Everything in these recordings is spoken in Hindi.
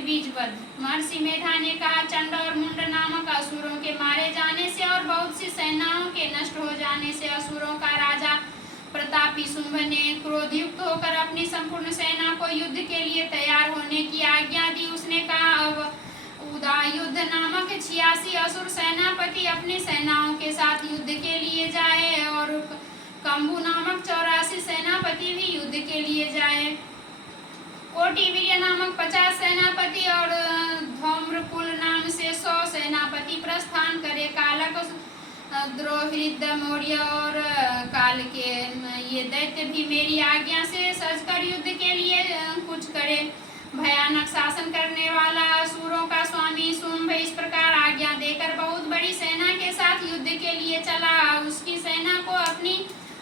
बीजवध। महर्षि मेधा ने कहा, चंड और मुंड नामक असुरों के मारे जाने से और बहुत सी सेनाओं के नष्ट हो जाने से असुरों का राजा प्रतापी शुंभ ने क्रोधयुक्त होकर अपनी संपूर्ण सेना को युद्ध के लिए तैयार होने की आज्ञा दी। उसने कहा, अब उदायुध नामक 86 असुर सेनापति अपनी सेनाओं के साथ युद्ध के लिए जाए और कंबु नामक 84 सेनापति भी युद्ध के लिए जाए। कोटिवीर्य नामक 50 सेनापति और धौम्रकुल नाम से 100 सेनापति प्रस्थान करे। कालक, द्रोहिद, मौर्य और काल के ये दैत्य भी मेरी आज्ञा से सजकर युद्ध के लिए कुछ करे। भयानक शासन करने वाला असुरों का स्वामी शुंभ इस प्रकार आज्ञा देकर बहुत बड़ी सेना के साथ युद्ध के लिए चला। उसकी सेना को अपनी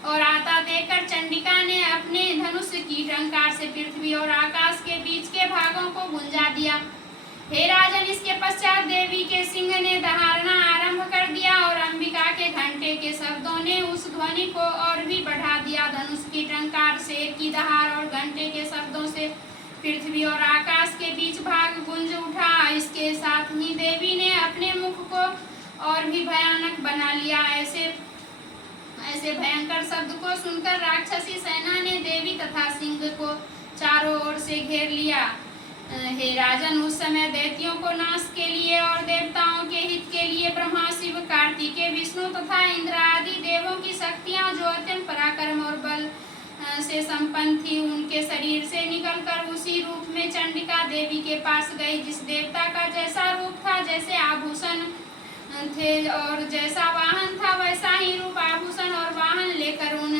और आता देखकर चंडिका ने अपने धनुष की टंकार से पृथ्वी और आकाश के बीच के भागों को गुंजा दिया। हे राजन, इसके पश्चात देवी के सिंह ने दहाड़ना आरंभ कर दिया और अंबिका के घंटे के शब्दों ने उस ध्वनि को और भी बढ़ा दिया। धनुष की टंकार, शेर की दहाड़ और घंटे के शब्दों से पृथ्वी और आकाश के बीच भाग गुंज उठा। इसके साथ ही देवी ने अपने मुख को और भी भयानक बना लिया। ऐसे भयंकर शब्द को सुनकर राक्षसी सेना ने देवी तथा सिंह को चारों ओर से घेर लिया। हे राजन, उस समय दैत्यों को नाश के लिए और देवताओं के हित के लिए ब्रह्मा, शिव, कार्तिकेय, विष्णु तथा इंद्र आदि देवों की शक्तियां जो अत्यंत पराक्रम और बल से संपन्न थी, उनके शरीर से निकलकर उसी रूप में चंडिका देवी के पास गई। जिस देवता का जैसा रूप था, जैसे आभूषण थे और जैसा वाहन था, वैसा ही रूप, आभूषण और वाहन लेकर उन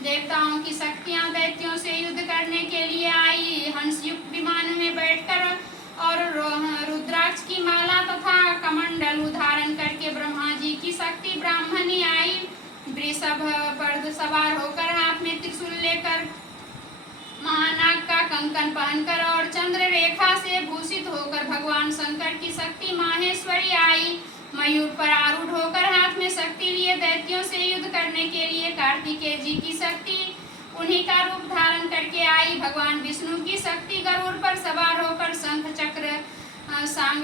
देवताओं की शक्तियां दैत्यों से युद्ध करने के लिए आई। हंसयुक्त विमान में बैठकर और रुद्राक्ष की माला तथा कमंडल धारण करके ब्रह्मा जी की शक्ति ब्राह्मणी आई। वृषभ पर सवार होकर हाथ में त्रिशूल लेकर, महानाग का कंकन पहनकर और चंद्र रेखा से भूषित होकर भगवान शंकर की शक्ति माहेश्वरी आई। मयूर पर आरूढ़ होकर हाथ में शक्ति लिए दैत्यों से युद्ध करने के लिए कार्तिकेय जी की शक्ति उन्हीं का रूप धारण करके आई। भगवान विष्णु की शक्ति गरुड़ पर सवार होकर शंख, चक्र, सांग,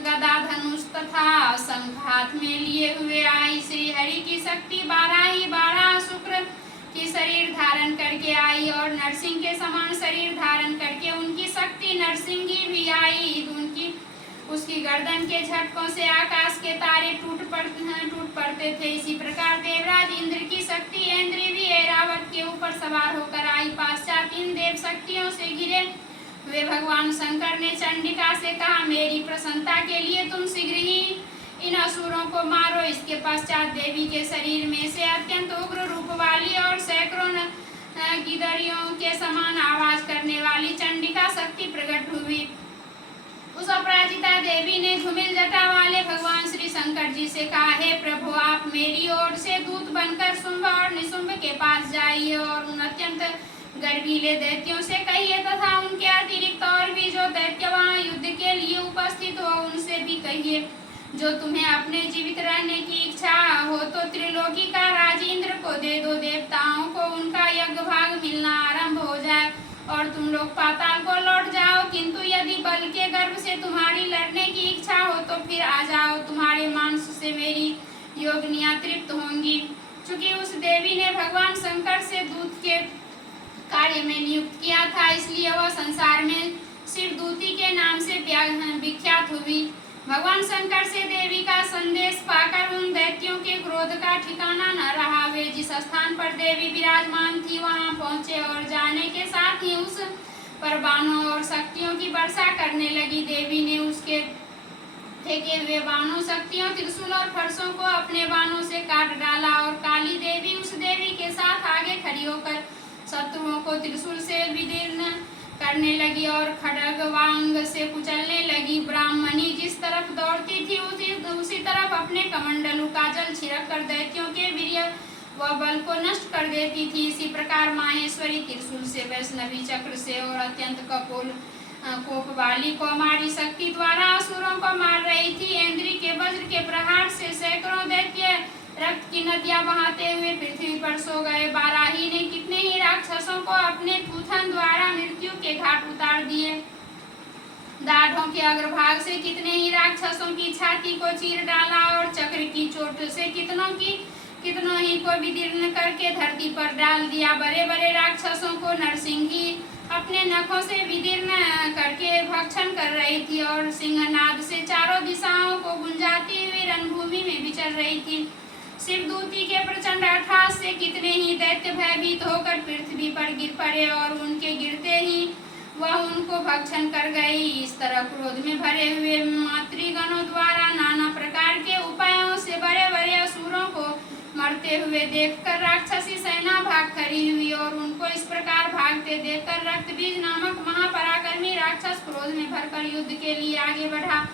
गदा, धनुष तथा शंख हाथ में लिए हुए आई। श्री हरि की शक्ति 12 शुक्र की शरीर धारण करके आई और नरसिंह के समान शरीर धारण करके उनकी शक्ति नरसिंही भी आई। उसकी गर्दन के झटकों से आकाश के तारे टूट पड़ते थे। इसी प्रकार देवराज इंद्र की शक्ति ऐन्द्री भी ऐरावत के ऊपर सवार होकर आई। पाश्चात इन देव शक्तियों से घिरे हुए भगवान शंकर ने चंडिका से कहा, मेरी प्रसन्नता के लिए तुम शीघ्र ही इन असुरों को मारो। इसके पश्चात देवी के शरीर में से अत्यंत उग्र रूप वाली और सैकड़ों गिदड़ियों के समान आवाज करने वाली चंडिका शक्ति प्रकट हुई। उस अपराजिता देवी ने धूमिल जटा वाले भगवान श्री शंकर जी से कहा, हे प्रभु, आप मेरी ओर से दूत बनकर शुंभ और निशुंभ के पास जाइए और उन अत्यंत गर्वीले दैत्यों से कहिए तथा उनके अतिरिक्त और भी जो दैत्य वहाँ युद्ध के लिए उपस्थित हो, उनसे भी कहिए, जो तुम्हें अपने जीवित रहने की इच्छा हो तो त्रिलोकी का राज इंद्र को दे दो। देवताओं को उनका यज्ञ भाग मिलना आरंभ हो जाए और तुम लोग पाताल को लौट जाओ। किंतु यदि बल के गर्भ से तुम्हारी लड़ने की इच्छा हो तो फिर आ जाओ, तुम्हारे मांस से मेरी योगिनियां तृप्त होंगी। चूंकि उस देवी ने भगवान शंकर से दूत के कार्य में नियुक्त किया था, इसलिए वह संसार में शिवदूती के नाम से विख्यात हुई। भगवान शंकर से देवी का संदेश पाकर उन दैत्यों के क्रोध का ठिकाना न रहा। वे जिस स्थान पर देवी विराजमान थी वहां पहुंचे और जाने के साथ ही उस पर बाणों और शक्तियों की वर्षा करने लगी। देवी ने उसके फेंके हुए बाणों, शक्तियों, त्रिशूल और फरसों को अपने बाणों से काट डाला और काली देवी उस देवी के साथ आगे खड़ी होकर शत्रुओं को त्रिशूल से विदीर्ण करने लगी और खड्ग वांग से कुचलने लगी। ब्राह्मणी जिस तरफ दौड़ती थी उसी तरफ अपने कमंडलू का जल छिड़क कर दैत्यों के वीर्य व बल को नष्ट कर देती थी। इसी प्रकार माहेश्वरी त्रिशूल से, वैष्णवी चक्र से और अत्यंत कोप वाली कौमारी शक्ति द्वारा असुरों को मार रही थी। ऐन्द्री के वज्र के प्रहार से सैकड़ों दैत्य रक्त की नदियां बहाते हुए पृथ्वी पर सो गए। बाराही ने कितने ही राक्षसों को अपने थूथन द्वारा मृत्यु के घाट उतार दिए। दाढ़ों के अग्रभाग से कितने ही राक्षसों की छाती को चीर डाला और चक्र की चोट से कितनों ही को विदीर्ण करके धरती पर डाल दिया। बड़े बड़े राक्षसों को नरसिंही अपने नखों से विदीर्ण करके भक्षण कर रही थी और सिंहनाद से चारों दिशाओं को गुंजाती हुई रणभूमि में विचर रही थी। शिवदूती के प्रचंड अट्टहास से कितने ही दैत्य भयभीत होकर पृथ्वी पर गिर पड़े और उनके गिरते ही वह उनको भक्षण कर गई। इस तरह क्रोध में भरे हुए मातृगणों द्वारा नाना प्रकार के उपायों से बड़े बड़े असुरों को मरते हुए देखकर राक्षसी सेना भाग खड़ी हुई और उनको इस प्रकार भागते देखकर रक्तबीज नामक महापराक्रमी राक्षस क्रोध में भरकर युद्ध के लिए आगे बढ़ा।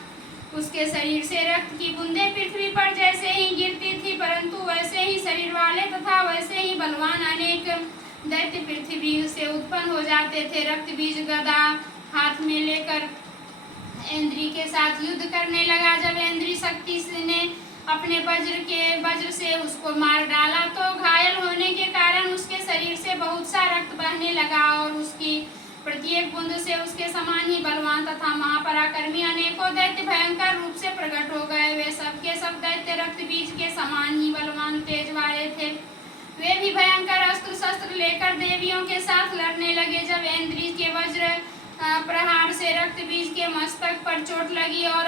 उसके शरीर से रक्त की बूंदें पृथ्वी पर जैसे ही गिरती थी, परंतु वैसे ही शरीर वाले तथा वैसे ही बलवान अनेक दैत्य पृथ्वी से उत्पन्न हो जाते थे। रक्तबीज गदा हाथ में लेकर इंद्री के साथ युद्ध करने लगा। जब इंद्री शक्ति ने अपने वज्र से उसको मार डाला तो घायल होने के कारण उसके शरीर से बहुत सा रक्त बहने लगा और उसकी प्रत्येक बूंद से उसके समान ही बलवान तथा महापराक्रमी अनेकों दैत्य भयंकर रूप से प्रकट हो गए। वे सब के सब दैत्य रक्तबीज के समान ही बलवान तेज वाले थे। वे भी भयंकर अस्त्र शस्त्र लेकर देवियों के साथ लड़ने लगे। जब इंद्री के वज्र प्रहार से रक्तबीज के मस्तक पर चोट लगी और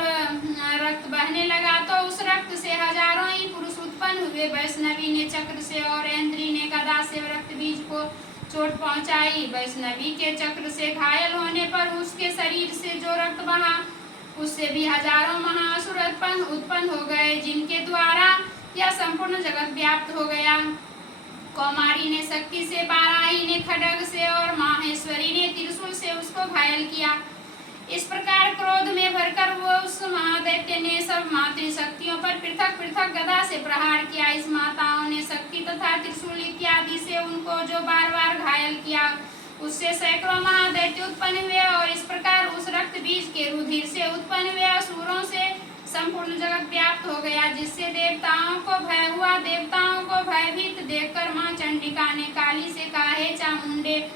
रक्त बहने लगा तो उस रक्त से हजारों ही पुरुष उत्पन्न हुए। वैष्णवी ने चक्र से और इंद्री ने गदा से रक्तबीज को चोट पहुंचाई। वैष्णवी के चक्र से घायल होने पर उसके शरीर से जो रक्त बहा उससे भी हजारों महाअसुर उत्पन्न हो गए, जिनके द्वारा यह संपूर्ण जगत व्याप्त हो गया। कौमारी ने शक्ति से, बाराही ने खड्ग से और माहेश्वरी ने त्रिशूल से उसको घायल किया। इस प्रकार क्रोध में भरकर वो उस महादैत्य ने सब मातृशक्तियों पर पृथक पृथक गदा से प्रहार किया। इस माताओं ने शक्ति तथा त्रिशूल इत्यादि से उनको जो बार बार घायल किया, उससे सैकड़ों महादैत्य उत्पन्न हुए और इस प्रकार उस रक्त बीज के रुधिर से उत्पन्न हुए असुरों से संपूर्ण जगत व्याप्त हो गया, जिससे देवताओं को भय हुआ। देवताओं को भयभीत देखकर मां चंडिका ने काली से कहा, हे चामुंडे,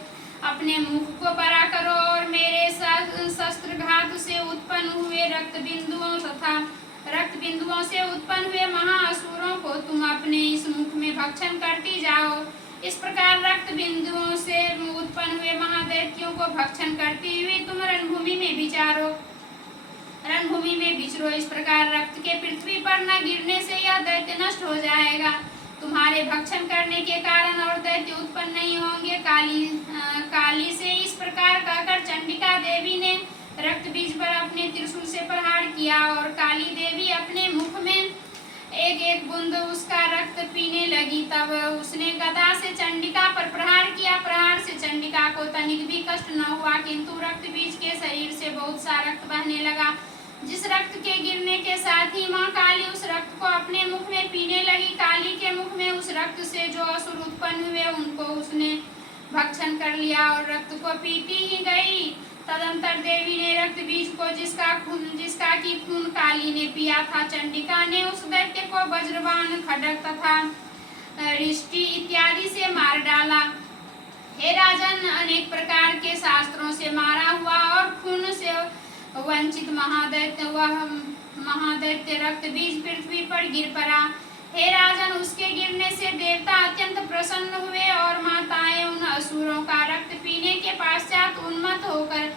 अपने मुख को बड़ा करो और मेरे शस्त्रघात से उत्पन्न हुए रक्त बिंदुओं से उत्पन्न हुए महाअसुरों को तुम अपने इस मुख में भक्षण करती जाओ। इस प्रकार रक्त बिंदुओं से उत्पन्न हुए महादैत्यों को भक्षण करती हुई तुम रणभूमि में विचरो। इस प्रकार रक्त के पृथ्वी पर न गिरने से यह दैत्य नष्ट हो जाएगा। तुम्हारे भक्षण करने के कारण और दैत्य उत्पन्न नहीं होंगे। काली से इस प्रकार कहकर चंडिका देवी ने रक्त बीज पर अपने त्रिशूल से प्रहार किया और काली देवी अपने मुख में एक एक बूंद उसका रक्त पीने लगी। तब उसने गदा से चंडिका पर प्रहार किया। प्रहार से चंडिका को तनिक भी कष्ट न हुआ, किंतु रक्त बीज के शरीर से बहुत सा रक्त बहने लगा। जिस रक्त के गिरने के साथ ही मां काली उस रक्त को अपने मुख में पीने लगी। काली के मुख में उस रक्त से जो असुर उत्पन्न हुए उनको उसने भक्षण कर लिया और रक्त को पीती ही गई। तदंतर देवी ने रक्त बीज को जिसका की खून काली ने पिया था, चंडिका ने उस दैत्य को वज्रबाण, खड्ग तथा रिष्टि इत्यादि से मार डाला। हे राजन, अनेक प्रकार के शास्त्रों से मारा हुआ और खून से वंचित महादैत्य रक्त बीज पृथ्वी पर गिर पड़ा। हे राजन, उसके गिरने से देवता अत्यंत प्रसन्न हुए और माताएं उन असुरों का रक्त पीने के पश्चात उन्मत्त होकर